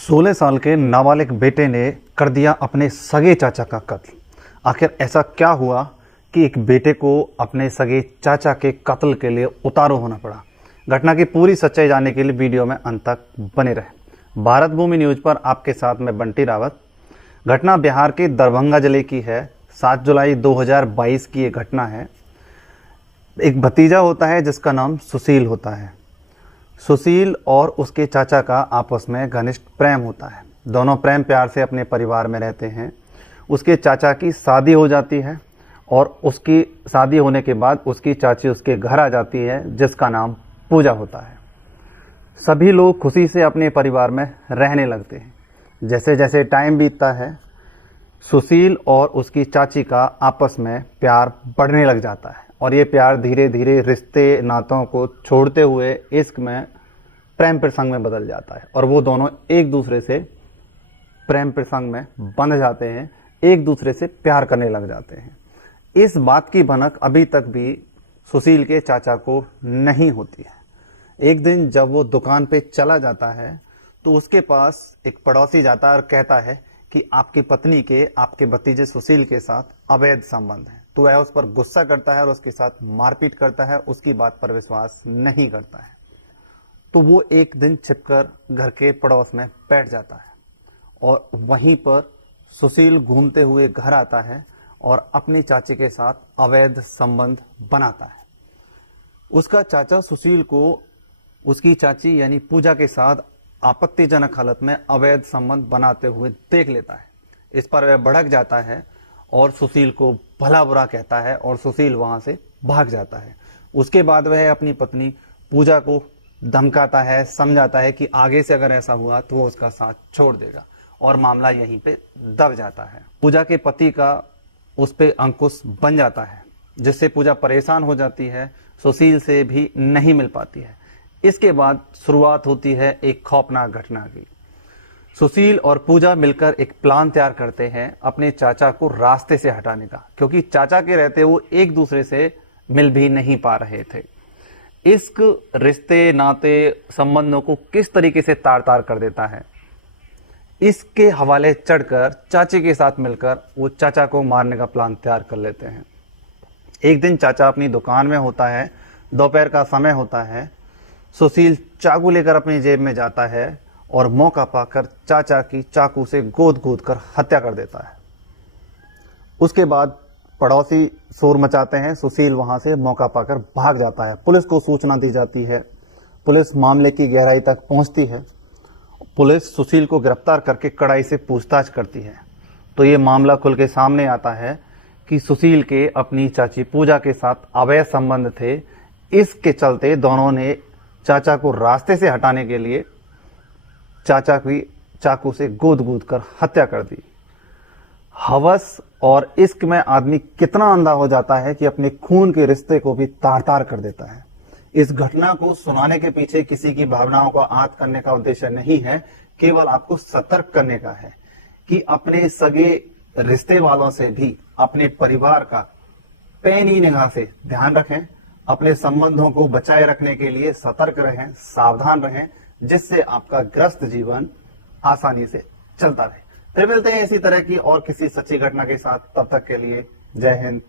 16 साल के नाबालिग बेटे ने कर दिया अपने सगे चाचा का कत्ल। आखिर ऐसा क्या हुआ कि एक बेटे को अपने सगे चाचा के कत्ल के लिए उतारू होना पड़ा। घटना की पूरी सच्चाई जानने के लिए वीडियो में अंत तक बने रहें। भारत भूमि न्यूज पर आपके साथ मैं बंटी रावत। घटना बिहार के दरभंगा जिले की है। 7 जुलाई 2022 की ये घटना है। एक भतीजा होता है जिसका नाम सुशील होता है। सुशील और उसके चाचा का आपस में घनिष्ठ प्रेम होता है। दोनों प्रेम प्यार से अपने परिवार में रहते हैं। उसके चाचा की शादी हो जाती है और उसकी शादी होने के बाद उसकी चाची उसके घर आ जाती है जिसका नाम पूजा होता है। सभी लोग खुशी से अपने परिवार में रहने लगते हैं। जैसे जैसे टाइम बीतता है सुशील और उसकी चाची का आपस में प्यार बढ़ने लग जाता है और ये प्यार धीरे धीरे रिश्ते नातों को छोड़ते हुए इश्क में प्रेम प्रसंग में बदल जाता है और वो दोनों एक दूसरे से प्रेम प्रसंग में बंध जाते हैं, एक दूसरे से प्यार करने लग जाते हैं। इस बात की भनक अभी तक भी सुशील के चाचा को नहीं होती है। एक दिन जब वो दुकान पे चला जाता है तो उसके पास एक पड़ोसी जाता है और कहता है कि आपकी पत्नी के आपके भतीजे सुशील के साथ अवैध संबंध है। तो वह उस पर गुस्सा करता है और उसके साथ मारपीट करता है, उसकी बात पर विश्वास नहीं करता है। तो वो एक दिन छिपकर घर के पड़ोस में बैठ जाता है और वहीं पर सुशील घूमते हुए घर आता है और अपनी चाची के साथ अवैध संबंध बनाता है। उसका चाचा सुशील को उसकी चाची यानी पूजा के साथ आपत्तिजनक हालत में अवैध संबंध बनाते हुए देख लेता है। इस पर वह भड़क जाता है और सुशील को भला बुरा कहता है और सुशील वहां से भाग जाता है। उसके बाद वह अपनी पत्नी पूजा को धमकाता है, समझाता है कि आगे से अगर ऐसा हुआ तो वो उसका साथ छोड़ देगा और मामला यहीं पे दब जाता है। पूजा के पति का उस पे अंकुश बन जाता है जिससे पूजा परेशान हो जाती है, सुशील से भी नहीं मिल पाती है। इसके बाद शुरुआत होती है एक खौफनाक घटना की। सुशील और पूजा मिलकर एक प्लान तैयार करते हैं अपने चाचा को रास्ते से हटाने का, क्योंकि चाचा के रहते वो एक दूसरे से मिल भी नहीं पा रहे थे। इश्क रिश्ते नाते संबंधों को किस तरीके से तार तार कर देता है, इसके हवाले चढ़कर चाची के साथ मिलकर वो चाचा को मारने का प्लान तैयार कर लेते हैं। एक दिन चाचा अपनी दुकान में होता है, दोपहर का समय होता है। सुशील चाकू लेकर अपनी जेब में जाता है और मौका पाकर चाचा की चाकू से गोद कर हत्या कर देता है। उसके बाद पड़ोसी शोर मचाते हैं। सुशील वहां से मौका पाकर भाग जाता है। पुलिस को सूचना दी जाती है। पुलिस मामले की गहराई तक पहुंचती है। पुलिस सुशील को गिरफ्तार करके कड़ाई से पूछताछ करती है तो ये मामला खुल के सामने आता है कि सुशील के अपनी चाची पूजा के साथ अवैध संबंध थे। इसके चलते दोनों ने चाचा को रास्ते से हटाने के लिए चाचा की चाकू से गोद कर हत्या कर दी। हवस और इश्क में आदमी कितना अंधा हो जाता है कि अपने खून के रिश्ते को भी तार तार कर देता है। इस घटना को सुनाने के पीछे किसी की भावनाओं को आहत करने का उद्देश्य नहीं है, केवल आपको सतर्क करने का है कि अपने सगे रिश्ते वालों से भी अपने परिवार का पैनी निगाह से ध्यान रखें। अपने संबंधों को बचाए रखने के लिए सतर्क रहें, सावधान रहें, जिससे आपका ग्रस्त जीवन आसानी से चलता रहे। फिर मिलते हैं इसी तरह की और किसी सच्ची घटना के साथ। तब तक के लिए जय हिंद।